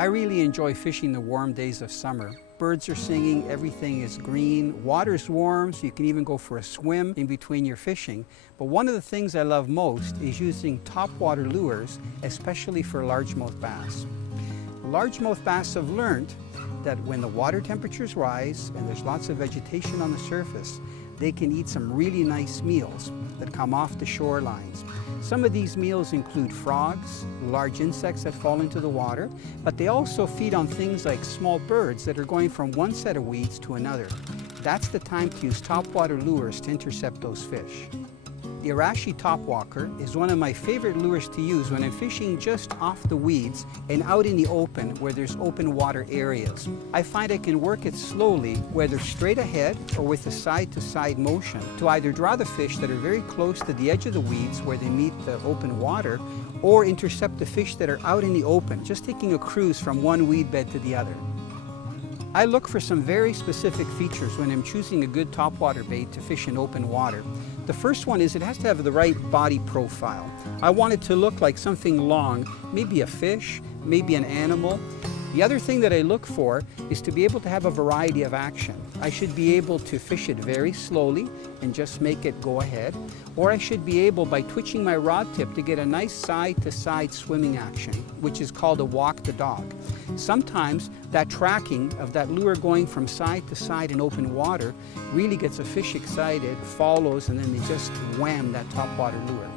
I really enjoy fishing the warm days of summer. Birds are singing, everything is green, water's warm, so you can even go for a swim in between your fishing. But one of the things I love most is using topwater lures, especially for largemouth bass. Largemouth bass have learned that when the water temperatures rise and there's lots of vegetation on the surface, they can eat some really nice meals that come off the shorelines. Some of these meals include frogs, large insects that fall into the water, but they also feed on things like small birds that are going from one set of weeds to another. That's the time to use topwater lures to intercept those fish. The Arashi topwalker is one of my favorite lures to use when I'm fishing just off the weeds and out in the open where there's open water areas. I find I can work it slowly, whether straight ahead or with a side-to-side motion, to either draw the fish that are very close to the edge of the weeds where they meet the open water, or intercept the fish that are out in the open, just taking a cruise from one weed bed to the other. I look for some very specific features when I'm choosing a good topwater bait to fish in open water. The first one is it has to have the right body profile. I want it to look like something long, maybe a fish, maybe an animal. The other thing that I look for is to be able to have a variety of action. I should be able to fish it very slowly and just make it go ahead, or I should be able, by twitching my rod tip, to get a nice side-to-side swimming action, which is called a walk the dog. Sometimes that tracking of that lure going from side to side in open water really gets a fish excited, follows, and then they just wham that topwater lure.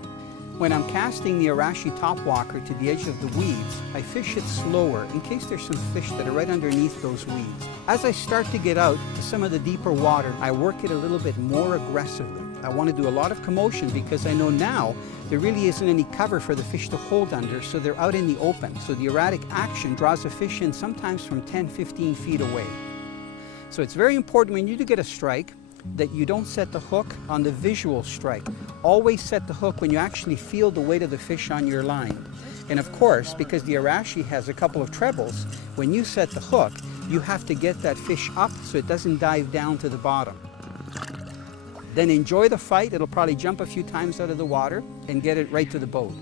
When I'm casting the Arashi topwalker to the edge of the weeds, I fish it slower in case there's some fish that are right underneath those weeds. As I start to get out to some of the deeper water, I work it a little bit more aggressively. I want to do a lot of commotion because I know now there really isn't any cover for the fish to hold under, so they're out in the open. So the erratic action draws a fish in sometimes from 10, 15 feet away. So it's very important when you do get a strike that you don't set the hook on the visual strike. Always set the hook when you actually feel the weight of the fish on your line. And of course, because the Arashi has a couple of trebles, when you set the hook, you have to get that fish up so it doesn't dive down to the bottom. Then enjoy the fight. It'll probably jump a few times out of the water and get it right to the boat.